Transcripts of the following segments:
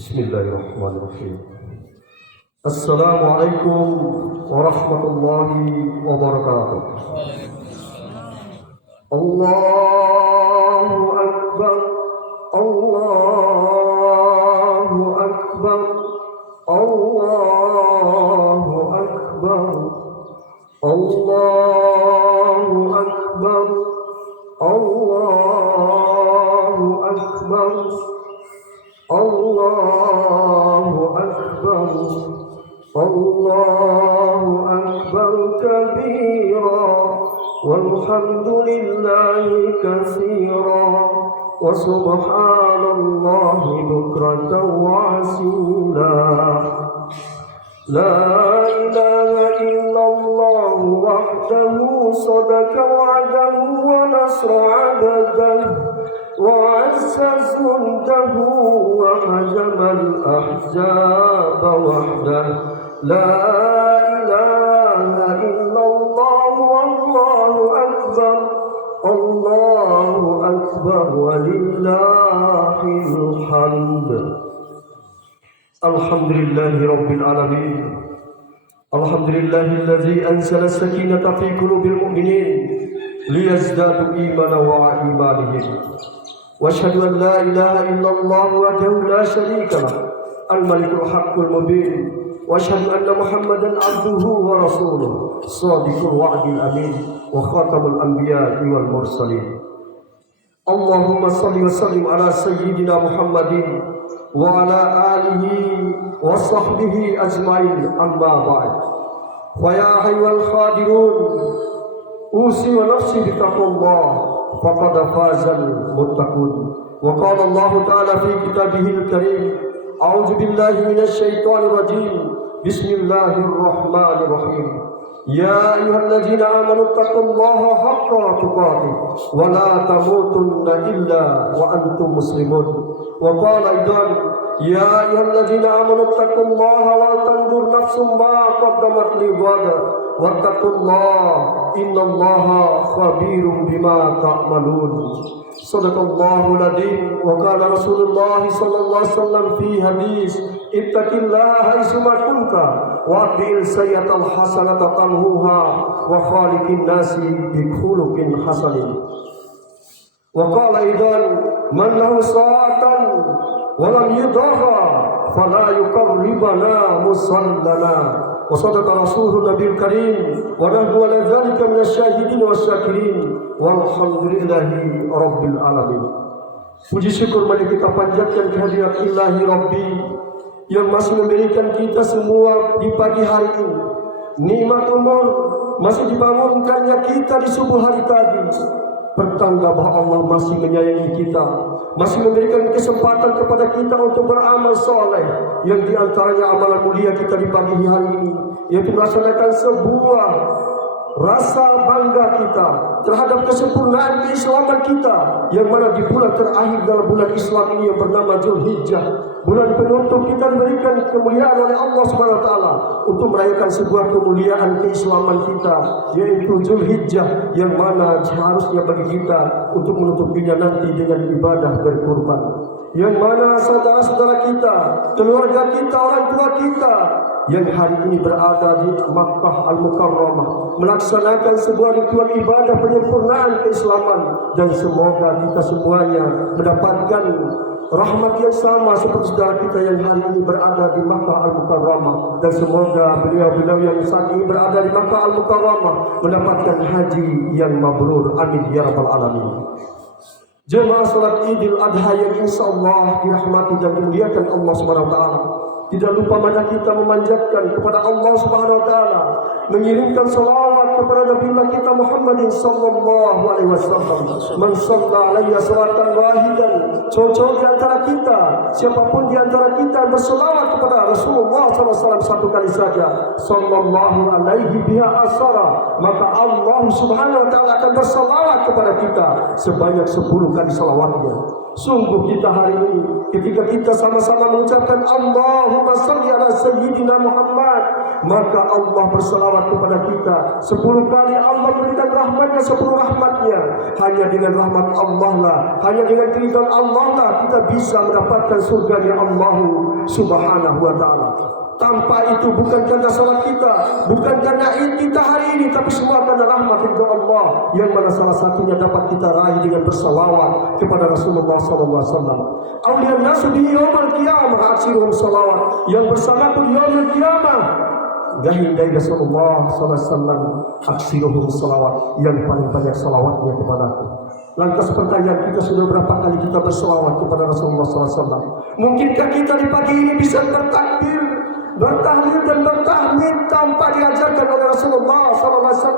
Bismillahirrahmanirrahim. Assalamualaikum warahmatullahi wabarakatuh. Allahu Akbar, Allahu Akbar, Allahu Akbar, Allahu Akbar, Allahu Akbar, Allahu Akbar, Allahu Akbar kabira, walhamdulillahi katsira, wa subhanallahi bukratan wa asila. La ilaha illallah wahdahu sadaqa wa'dahu wa nasra 'abdahu وعز جنده وهزم الأحزاب وحده. لا إله إلا الله والله أكبر، الله أكبر ولله الحمد. الحمد لله رب العالمين، الحمد لله الذي أنزل السكينة في قلوب المؤمنين ليزدادوا إيمانا مع إيمانهم. واشهد ان لا اله الا الله وحده لا شريك له الملك الحق المبين. واشهد ان محمدا عبده ورسوله صادق الوعد الامين وخاتم الانبياء والمرسلين. اللهم صل وسلم على سيدنا محمد وعلى اله وصحبه اجمعين. اما بعد، فيا ايها الحاضرون، اوصي ونفسي بتقوى الله فقد فاز المتقون. وقال الله تعالى في كتابه الكريم: أعوذ بالله من الشيطان الرجيم، بسم الله الرحمن الرحيم. يا أيها الذين آمنوا اتقوا الله حق تقاته ولا تموتن إلا وأنتم مسلمون. وقال أيضا: يا أيها الذين آمنوا اتقوا الله ولتنظر نفس ما قدمت لغد واتقوا الله إن الله خبير بما تعملون. صدق الله العظيم. وقال رسول الله صلى الله عليه وسلم في حديث: اتق الله حيثما كنت واتبع السيئة الحسنة تمحوها وخالق الناس بخلق حسن. وقال أيضا: من له ساعة ولم يضعها فلا يقربنا مصلنا. وصدق رسول النبي الكريم ونحن على ذلك من الشاهدين والساkirin walhamdulillahi rabbil alamin. Puji syukur mari kita panjatkan kehadirat Ilahi Rabbi yang masih memberikan kita semua di pagi hari ini nikmat umur, masih dibangunkannya kita di subuh hari tadi, pertanda bahwa Allah masih menyayangi kita, masih memberikan kesempatan kepada kita untuk beramal soleh, yang diantaranya amalan mulia kita di pagi hari ini, yaitu melaksanakan sebuah rasa bangga kita terhadap kesempurnaan keislaman kita, yang mana di bulan terakhir dalam bulan Islam ini yang bernama Zulhijjah, bulan penutup, kita diberikan kemuliaan oleh Allah Subhanahu wa taala untuk merayakan sebuah kemuliaan keislaman kita, yaitu Zulhijjah, yang mana seharusnya bagi kita untuk menutupinya nanti dengan ibadah berkurban, yang mana saudara-saudara kita, keluarga kita, orang tua kita yang hari ini berada di Makkah Al-Mukarramah melaksanakan sebuah ritual ibadah penyempurnaan keislaman, dan semoga kita semuanya mendapatkan rahmat yang sama seperti saudara kita yang hari ini berada di Makkah Al-Mukarramah, dan semoga beliau-beliau yang saat ini berada di Makkah Al-Mukarramah mendapatkan haji yang mabrur. Amin ya rabbal alamin. Jemaah salat Idul Adha yang insyaallah dirahmati dan dimuliakan Allah Subhanahu wa taala, tidak lupa mana kita memanjatkan kepada Allah Subhanahu wa taala, mengirimkan salawat kepada Nabi kita Muhammad sallallahu alaihi wasallam. Man shalla alaihi salatan wahidan, cocok di antara kita, siapapun di antara kita berselawat kepada Rasulullah SAW satu kali saja, sallallahu alaihi biha asara, maka Allah Subhanahu wa taala akan berselawat kepada kita sebanyak 10 kali salawatnya. Sungguh kita hari ini ketika kita sama-sama mengucapkan Allahumma salli ala Sayyidina Muhammad, maka Allah berselawat kepada kita 10 kali. Allah berikan rahmatnya 10 rahmatnya. Hanya dengan rahmat Allah lah, hanya dengan keridhaan Allah lah kita bisa mendapatkan surganya Allah Subhanahu wa ta'ala. Tanpa itu bukan karena salat kita, bukan karena kita hari ini, tapi semua karena rahmat ridha Allah, yang mana salah satunya dapat kita raih dengan bersalawat kepada Rasulullah SAW. Awliyan nasu bi yaumil qiyamah aksiruhum salawat, yang bersamaku di yaumil qiyamah gahindai Rasulullah SAW aksiruhum salawat, yang paling banyak salawatnya kepadaku. Lantas pertanyaan kita, sudah berapa kali kita bersalawat kepada Rasulullah SAW? Mungkinkah kita di pagi ini bisa bertakbir, bertahlil dan bertahmid tanpa diajarkan oleh Rasulullah SAW?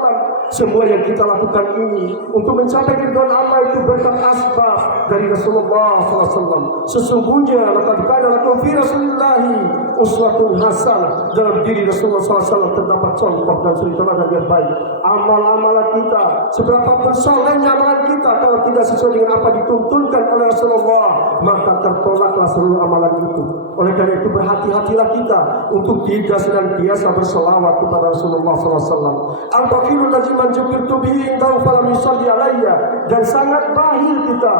Semua yang kita lakukan ini untuk mencapai ridha Allah itu berkat asbab dari Rasulullah SAW. Sesungguhnya laqad kana lakum fi Rasulillahi uswatun hasanah, dalam diri Rasulullah SAW terdapat contoh dan suri teladan yang baik. Amal-amalan kita, seberapa pun solehnya amalan kita, kalau tidak sesuai dengan apa dituntunkan oleh Rasulullah, maka tertolaklah seluruh amalan itu. Oleh karena itu berhati-hatilah kita untuk tidak senantiasa berselawat kepada Rasulullah SAW. Al-Bakhilul lazim manjukirtu bihi indahu falam yusalli alayya, dan sangat bahil kita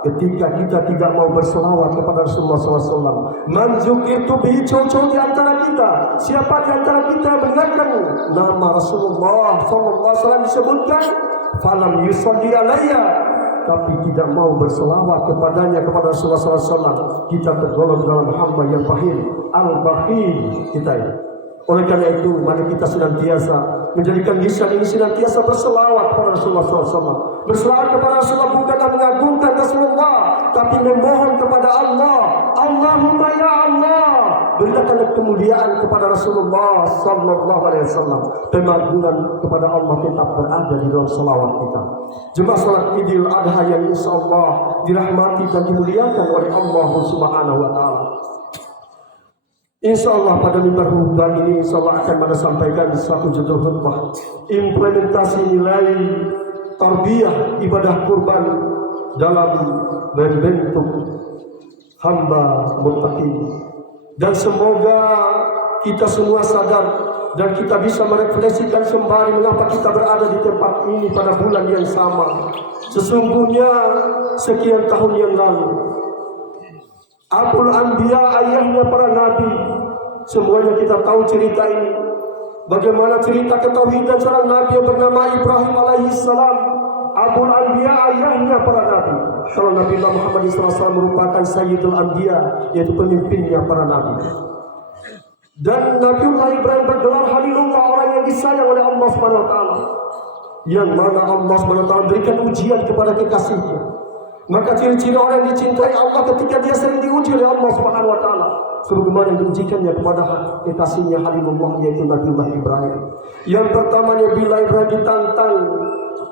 ketika kita tidak mau berselawat kepada Rasulullah SAW. Manjukirtu bihi, cowok-cowok di antara kita, siapa di antara kita mendengarkan nama Rasulullah SAW disebutkan, falam yusalli alayya, tapi tidak mau berselawat kepadanya, kepada Rasulullah SAW, kita tergolong dalam hamba yang bakhil, al-bakhil kita ini. Oleh karena itu, mari kita senantiasa menjadikan lisan ini senantiasa berselawat kepada Rasulullah SAW. Berselawat kepada Rasulullah bukanlah mengagungkan Rasulullah, tapi memohon kepada Allah. Allahumma ya Allah, berikan kemuliaan kepada Rasulullah Sallallahu Alaihi Wasallam. Pengagungan kepada Allah tetap berada di dalam selawat kita. Jemaah salat Idul Adha yang insya Allah dirahmati dan dimuliakan oleh Allah Subhanahu Wa Taala. Insya Allah pada mimbar khutbah ini insya Allah akan pada sampaikan satu judul khutbah, implementasi nilai tarbiyah ibadah kurban dalam membentuk hamba muttaqin. Dan semoga kita semua sadar dan kita bisa merefleksikan kembali mengapa kita berada di tempat ini pada bulan yang sama. Sesungguhnya sekian tahun yang lalu, Abul Anbiya, ayahnya para nabi, semuanya kita tahu cerita ini. Bagaimana cerita ketauhidan seorang nabi yang bernama Ibrahim alaihissalam. Abul Anbiya, ayahnya para nabi. Kalau Nabi Muhammad SAW merupakan Sayyidul Anbiya, yaitu pemimpinnya para nabi. Dan Nabiullah Ibrahim bergelar Halilullah, orang yang disayang oleh Allah SWT, yang mana Allah SWT berikan ujian kepada kekasihnya. Maka ciri-ciri orang yang dicintai Allah ketika dia sering diuji oleh Allah Subhanahu wa taala, sebagaimana yang diujikannya kepada kekasihnya Halilullah, yaitu Nabiullah Ibrahim. Yang pertamanya bila Ibrahim ditantang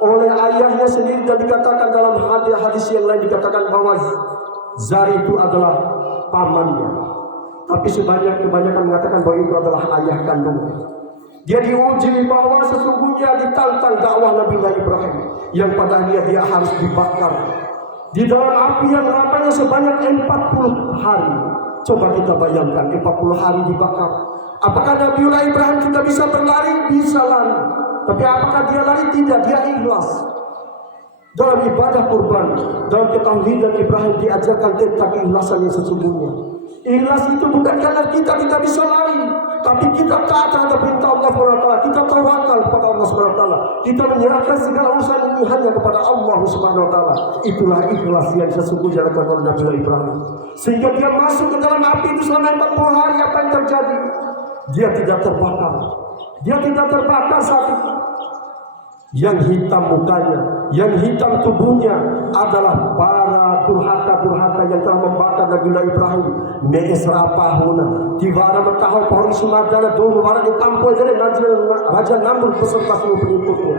oleh ayahnya sendiri, dan dikatakan dalam hadis yang lain dikatakan bahwa Zar itu adalah pamannya, tapi kebanyakan mengatakan bahwa itu adalah ayah kandungnya. Dia diuji bahwa sesungguhnya ditantang dakwah Nabiullah Ibrahim, yang pada akhirnya dia harus dibakar di dalam api yang lamanya sebanyak 40 hari. Coba kita bayangkan 40 hari dibakar. Apakah Nabiullah Ibrahim kita bisa berlari? Bisa lari. Tapi apakah dia lari? Tidak, dia ikhlas. Dalam ibadah kurban, dalam ketauhidan Ibrahim diajarkan tentang keikhlasan yang sesungguhnya. Ikhlas itu bukan karena kita tidak bisa lari, tapi kita taat terhadap perintah Allah SWT. Kita tawakal kepada Allah SWT. Kita menyerahkan segala urusan ini hanya kepada Allah SWT. Itulah ikhlas yang sesungguhnya dilakukan oleh Nabi Ibrahim. Sehingga dia masuk ke dalam api itu selama 40 hari. Apa yang terjadi? Dia tidak terbakar. Dia tidak terbakar saat itu. Yang hitam mukanya, yang hitam tubuhnya adalah para durhaka-durhaka yang telah membakar Nabiullah Ibrahim. Me'esrapahuna Tivara matahaw pohon sumadana dulu warna ditampoi dari Raja Namrud beserta seluruh pengikutnya.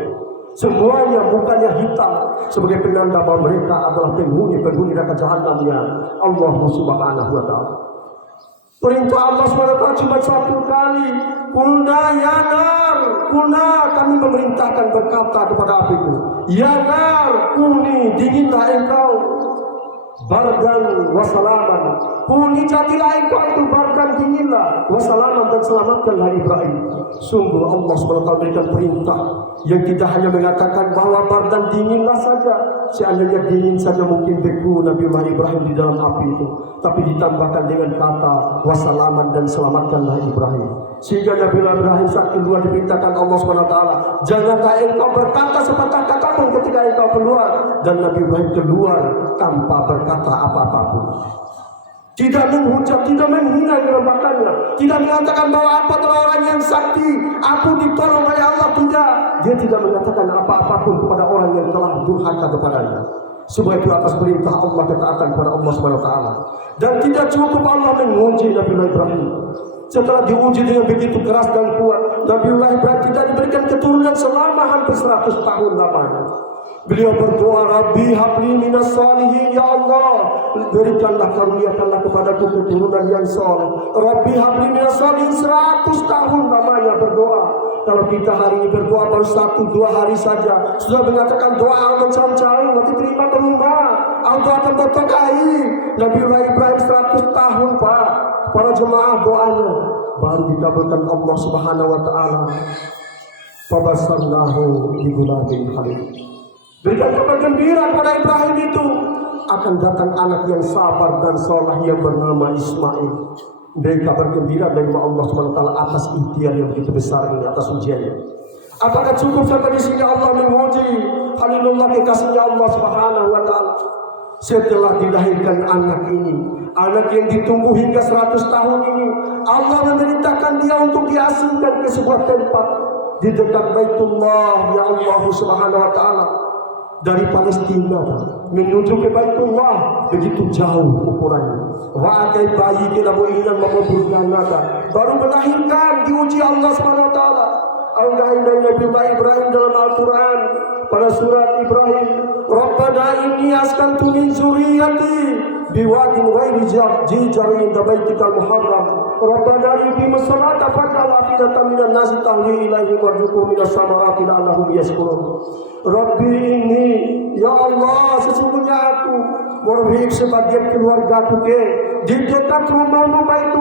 Semuanya mukanya hitam sebagai penanda bahwa mereka adalah penghuni neraka jahanamnya Allah Subhanahu wa taala. Perintah Allah SWT cuma satu kali. Kulna ya nar, kulna, kami memerintahkan berkata kepada api itu, ya nar, kuni, dinginlah engkau. bardan wa salaman. Kuni jadilah engkau itu bardan, dinginlah, wa salaman, dan selamatkanlah Ibrahim. Sungguh Allah SWT berikan perintah yang tidak hanya mengatakan bahwa bardan, dinginlah saja. Seandainya dingin saja mungkin beku Nabiullah Ibrahim di dalam api itu, tapi ditambahkan dengan kata wa salaman, dan selamatkanlah Ibrahim. Sehingga Nabiullah Ibrahim saat keluar diberitakan Allah SWT, janganlah engkau berkata sepatah kata pun ketika engkau keluar. Dan Nabi Ibrahim keluar tanpa berkata apa-apa pun. Tidak menghujat, tidak menghina kelembakannya, tidak mengatakan bahwa apa telah orang yang sakti, aku ditolong oleh Allah, tidak. Dia tidak mengatakan apa-apa pun kepada orang yang telah durhaka kepadanya. Semua itu atas perintah Allah, ketaatan kepada Allah SWT. Dan tidak cukup Allah menguji Nabiullah Ibrahim. Setelah diuji dengan begitu keras dan kuat, Nabiullah Ibrahim tidak diberikan keturunan selama hampir 100 tahun lamanya. Beliau berdoa, Rabbi habli minas salihin, ya Allah, berikanlah, karuniakanlah kepadaku keturunan yang soleh. Rabbi habli minas salihin, 100 tahun lamanya berdoa. Kalau kita hari ini berdoa baru 1-2 hari saja, sudah mengatakan doa al-mencam-cam, nanti terima berubah, Allah akan bertokai. Nabiullah Ibrahim 100 tahun Pak, para jemaah doanya baru dikabulkan Allah Subhanahu wa taala. Fabasarnahu bi ghulamin halim. Berikan kabar gembira kepada Ibrahim itu, akan datang anak yang sabar dan soleh yang bernama Ismail. Beri kabar gembira dari Allah SWT atas ikhtiar yang begitu besar ini, atas ujiannya. Apakah cukup sampai di sini Allah menguji Khalilullah, kekasihnya Allah Subhanahu wa taala? Setelah dilahirkan anak ini, anak yang ditunggu hingga 100 tahun ini, Allah memerintahkan dia untuk diasingkan ke sebuah tempat di dekat Baitullah, ya Allah Subhanahu wa taala. Dari Palestina menuju ke Baitullah begitu jauh ukurannya. Wa'akai bayi kita mu'inan membutuhkan nada, baru melahirkan, diuji Allah SWT. Allah dari Nabiullah Ibrahim dalam Al-Quran pada surat Ibrahim, Rabbana inni askantu min zuriyati biwadin ghairi jarin inda baitikal muharram Rabbana yuqimus salata faj'al afidatan minan nasi tahwi ilaihim warzuqhum minas samarati la'allahum yashkurun. Rabbi ini, ya Allah, sesungguhnya aku merahim sebagian keluarga aku di dekat rumahmu Baitul